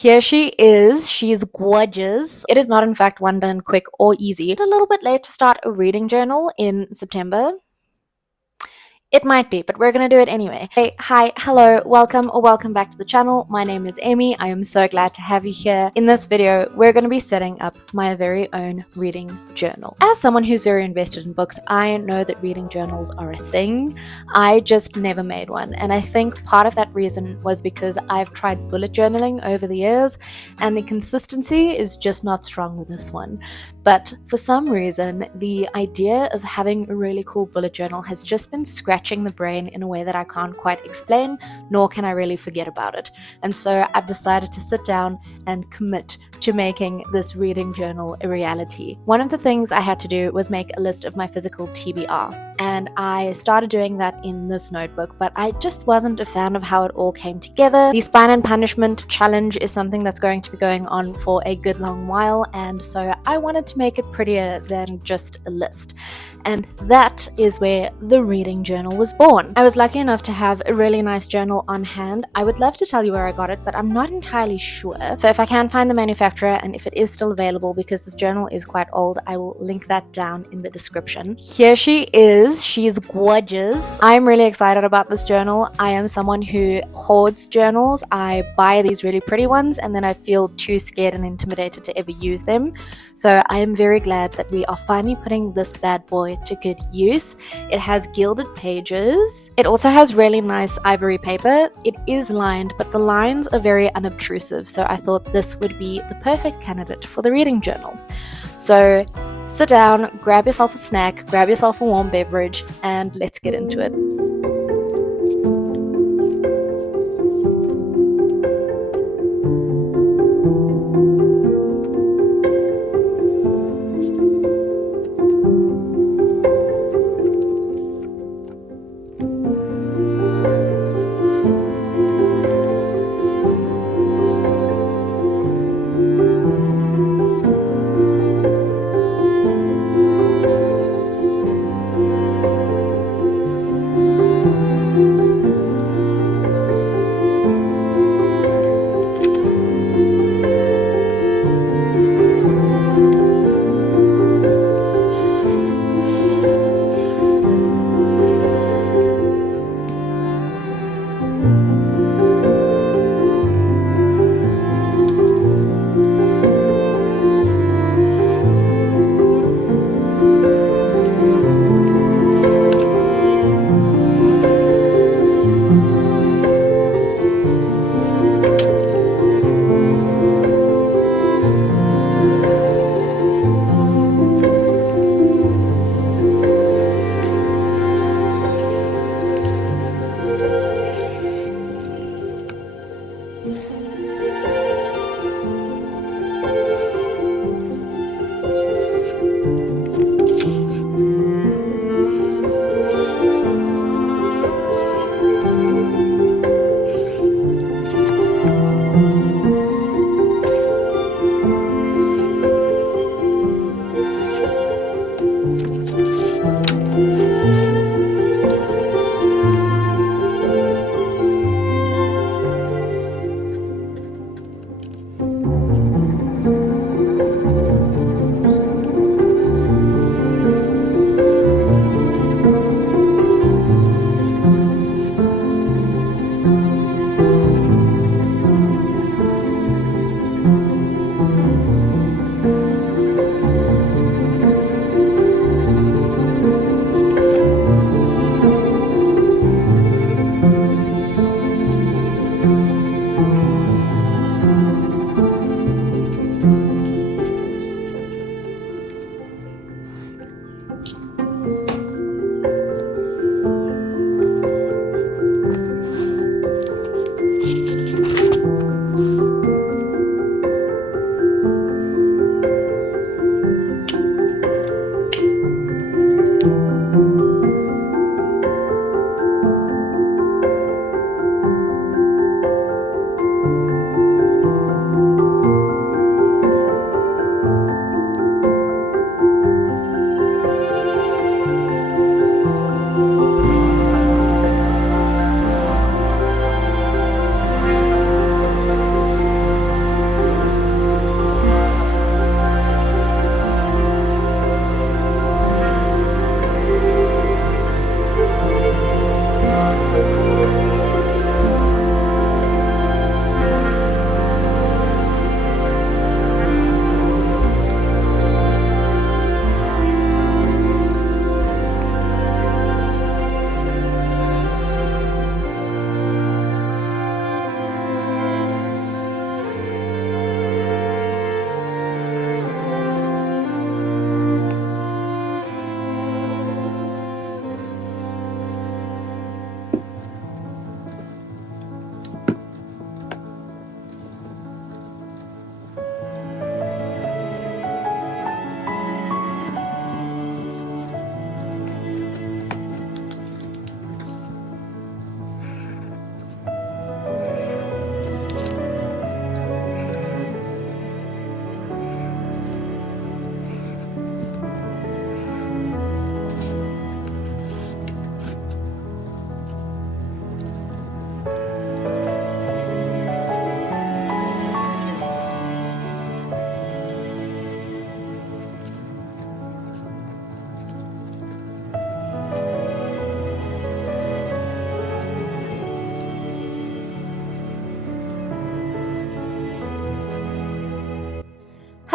Here she is. She's gorgeous. It is not, in fact, one done quick or easy. A little bit late to start a reading journal in September. It might be, but we're going to do it anyway. Hey, hi, hello, welcome or welcome back to the channel. My name is Amy. I am so glad to have you here. In this video, we're going to be setting up my very own reading journal. As someone who's very invested in books, I know that reading journals are a thing. I just never made one. And I think part of that reason was because I've tried bullet journaling over the years and the consistency is just not strong with this one. But for some reason, the idea of having a really cool bullet journal has just been scratching the brain in a way that I can't quite explain, nor can I really forget about it. And so I've decided to sit down and commit to making this reading journal a reality. One of the things I had to do was make a list of my physical TBR, and I started doing that in this notebook, but I just wasn't a fan of how it all came together. The Spine and Punishment challenge is something that's going to be going on for a good long while, and so I wanted to make it prettier than just a list. And that is where the reading journal was born. I was lucky enough to have a really nice journal on hand. I would love to tell you where I got it, but I'm not entirely sure. So if I can find the manufacturer and if it is still available, because this journal is quite old, I will link that down in the description. Here she is. She's gorgeous. I'm really excited about this journal. I am someone who hoards journals. I buy these really pretty ones and then I feel too scared and intimidated to ever use them. So I am very glad that we are finally putting this bad boy to good use. It has gilded pages. It also has really nice ivory paper. It is lined, but the lines are very unobtrusive, so I thought this would be the perfect candidate for the reading journal. So sit down, grab yourself a snack, grab yourself a warm beverage, and let's get into it.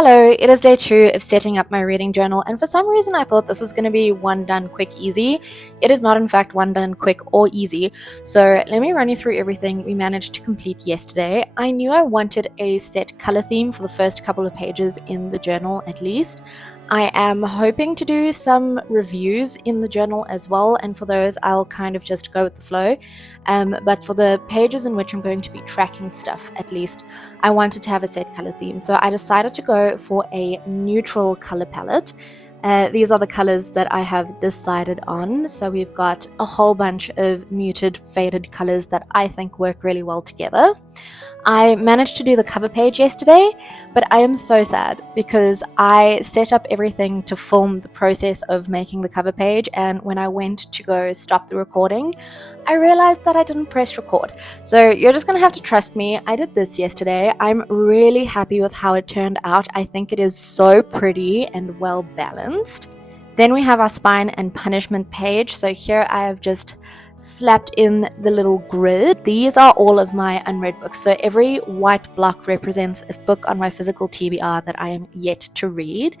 Hello, it is day 2 of setting up my reading journal, and for some reason I thought this was going to be one done quick easy. It is not in fact one done quick or easy, so let me run you through everything we managed to complete yesterday. I knew I wanted a set color theme for the first couple of pages in the journal at least. I am hoping to do some reviews in the journal as well, and for those I'll kind of just go with the flow. But for the pages in which I'm going to be tracking stuff, at least, I wanted to have a set color theme. So I decided to go for a neutral color palette. These are the colors that I have decided on. So we've got a whole bunch of muted, faded colors that I think work really well together. I managed to do the cover page yesterday, but I am so sad because I set up everything to film the process of making the cover page, and when I went to go stop the recording, I realized that I didn't press record. So you're just gonna have to trust me. I did this yesterday. I'm really happy with how it turned out. I think it is so pretty and well balanced. Then we have our spine and punishment page. So here I have just slapped in the little grid. These are all of my unread books. So every white block represents a book on my physical TBR that I am yet to read.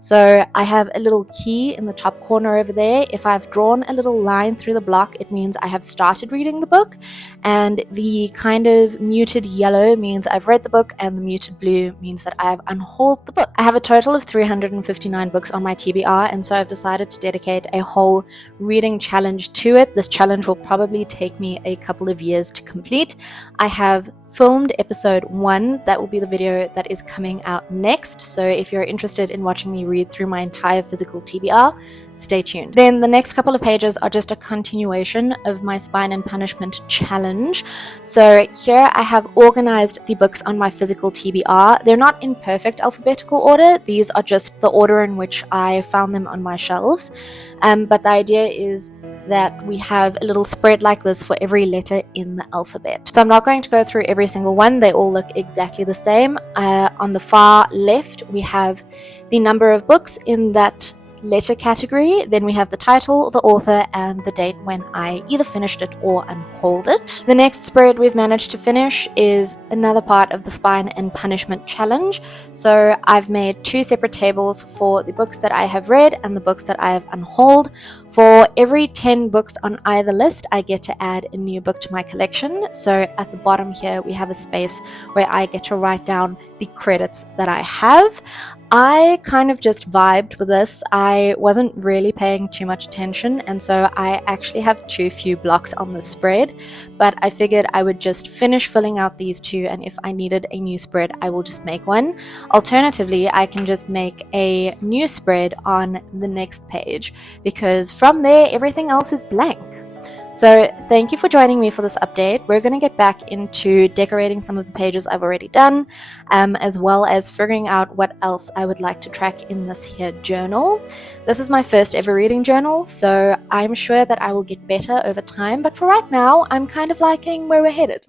So I have a little key in the top corner over there. If I've drawn a little line through the block, it means I have started reading the book. And the kind of muted yellow means I've read the book, and the muted blue means that I have unhauled the book. I have a total of 359 books on my TBR, and so I've decided to dedicate a whole reading challenge to it. This challenge will probably take me a couple of years to complete. I have filmed episode 1. That will be the video that is coming out next. So if you're interested in watching me read through my entire physical TBR, stay tuned. Then the next couple of pages are just a continuation of my spine and punishment challenge. So here I have organized the books on my physical TBR. They're not in perfect alphabetical order. These are just the order in which I found them on my shelves. But the idea is that we have a little spread like this for every letter in the alphabet. So I'm not going to go through every single one. They all look exactly the same. On the far left, we have the number of books in that letter category. Then we have the title, the author, and the date when I either finished it or unhauled it. The next spread we've managed to finish is another part of the spine and punishment challenge. So I've made 2 separate tables for the books that I have read and the books that I have unhauled. For every 10 books on either list, I get to add a new book to my collection. So at the bottom here, we have a space where I get to write down the credits that I have. I kind of just vibed with this. I wasn't really paying too much attention, and so I actually have too few blocks on the spread, but I figured I would just finish filling out these 2, and if I needed a new spread, I will just make one. Alternatively, I can just make a new spread on the next page, because from there, everything else is blank. So thank you for joining me for this update. We're going to get back into decorating some of the pages I've already done, as well as figuring out what else I would like to track in this here journal. This is my first ever reading journal, so I'm sure that I will get better over time, but for right now, I'm kind of liking where we're headed.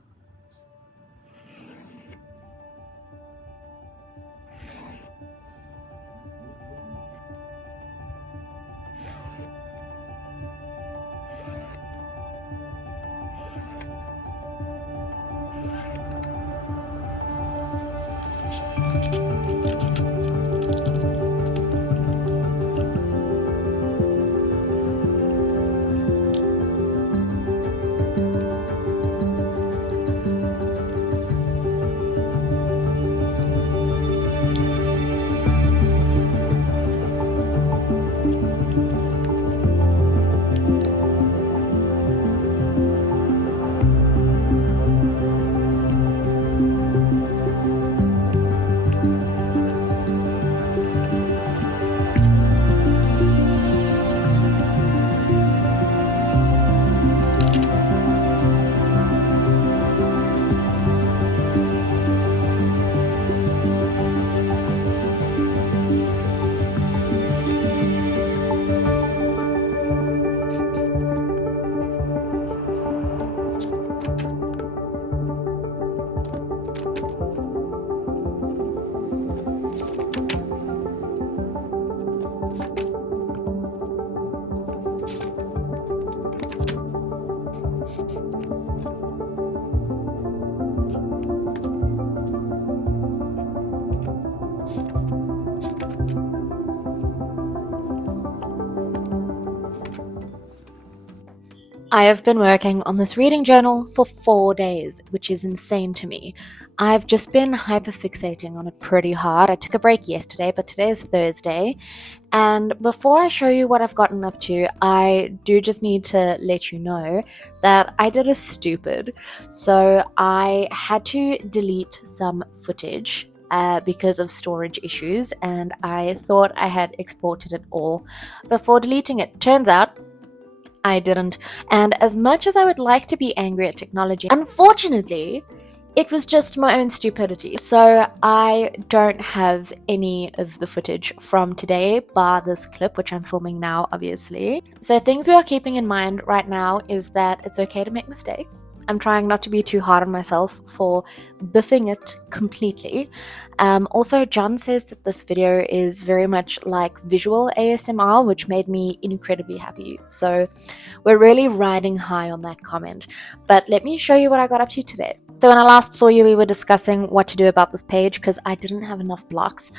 I have been working on this reading journal for 4 days, which is insane to me. I've just been hyperfixating on it pretty hard. I took a break yesterday, but today is Thursday. And before I show you what I've gotten up to, I do just need to let you know that I did a stupid. So I had to delete some footage because of storage issues, and I thought I had exported it all before deleting it. Turns out I didn't. And as much as I would like to be angry at technology, unfortunately, it was just my own stupidity. So I don't have any of the footage from today, bar this clip, which I'm filming now, obviously. So things we are keeping in mind right now is that it's okay to make mistakes. I'm trying not to be too hard on myself for biffing it completely. Also, John says that this video is very much like visual ASMR, which made me incredibly happy. So we're really riding high on that comment. But let me show you what I got up to today. So when I last saw you, we were discussing what to do about this page because I didn't have enough blocks.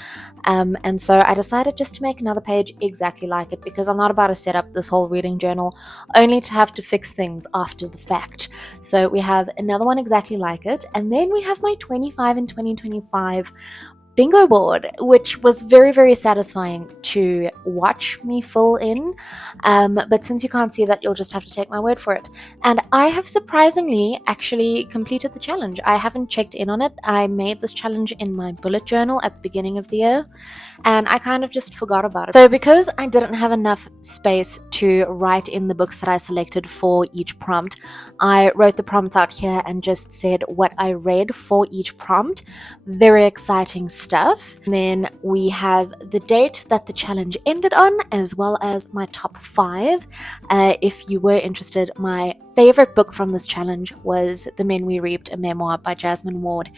And so I decided just to make another page exactly like it because I'm not about to set up this whole reading journal only to have to fix things after the fact. So we have another one exactly like it. And then we have my 25 and 2025 bingo board, which was very, very satisfying to watch me fill in. But since you can't see that, you'll just have to take my word for it. And I have surprisingly actually completed the challenge. I haven't checked in on it. I made this challenge in my bullet journal at the beginning of the year, and I kind of just forgot about it. So because I didn't have enough space to write in the books that I selected for each prompt, I wrote the prompts out here and just said what I read for each prompt. Very exciting stuff. And then we have the date that the challenge ended on, as well as my top 5. If you were interested, my favorite book from this challenge was The Men We Reaped, a memoir by Jasmine Ward.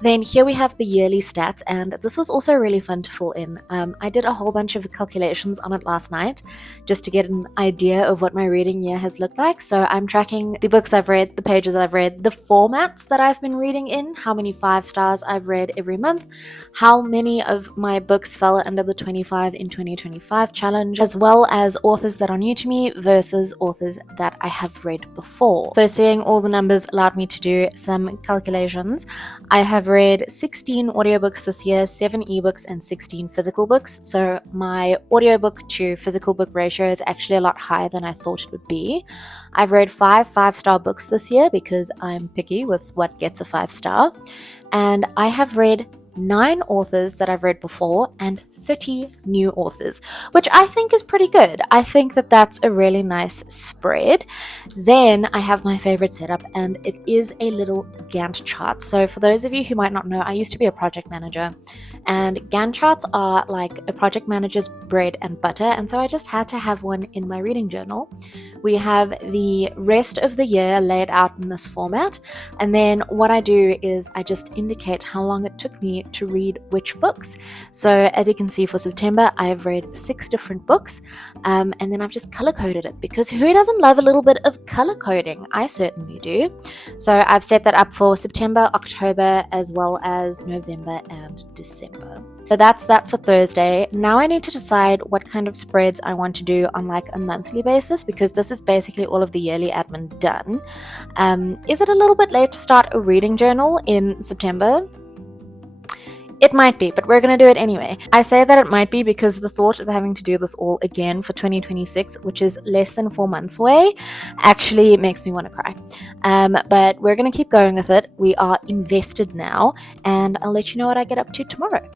Then here we have the yearly stats, and this was also really fun to fill in. I did a whole bunch of calculations on it last night just to get an idea of what my reading year has looked like. So I'm tracking the books I've read, the pages I've read, the formats that I've been reading in, how many 5 stars I've read every month, how many of my books fell under the 25 in 2025 challenge, as well as authors that are new to me versus authors that I have read before. So seeing all the numbers allowed me to do some calculations. I have read 16 audiobooks this year, 7 ebooks and 16 physical books. So my audiobook to physical book ratio is actually a lot higher than I thought it would be. I've read 5 5-star books this year because I'm picky with what gets a 5-star. And I have read 9 authors that I've read before and 30 new authors, which I think is pretty good. I think that that's a really nice spread. Then I have my favorite setup, and it is a little Gantt chart. So for those of you who might not know, I used to be a project manager, and Gantt charts are like a project manager's bread and butter, and so I just had to have one in my reading journal. We have the rest of the year laid out in this format, and then what I do is I just indicate how long it took me to read which books. So as you can see, for September I've read 6 different books, and then I've just color coded it because who doesn't love a little bit of color coding? I certainly do. So I've set that up for September, October, as well as November and December. So that's that for Thursday. Now I need to decide what kind of spreads I want to do on like a monthly basis, because this is basically all of the yearly admin done. Is it a little bit late to start a reading journal in September? It might be, but we're going to do it anyway. I say that it might be because the thought of having to do this all again for 2026, which is less than 4 months away, actually makes me want to cry. But we're going to keep going with it. We are invested now, and I'll let you know what I get up to tomorrow.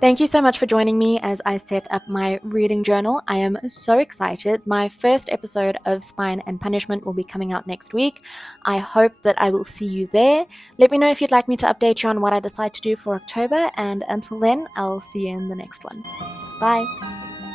Thank you so much for joining me as I set up my reading journal. I am so excited. My first episode of Spine and Punishment will be coming out next week. I hope that I will see you there. Let me know if you'd like me to update you on what I decide to do for October, and until then, I'll see you in the next one. Bye.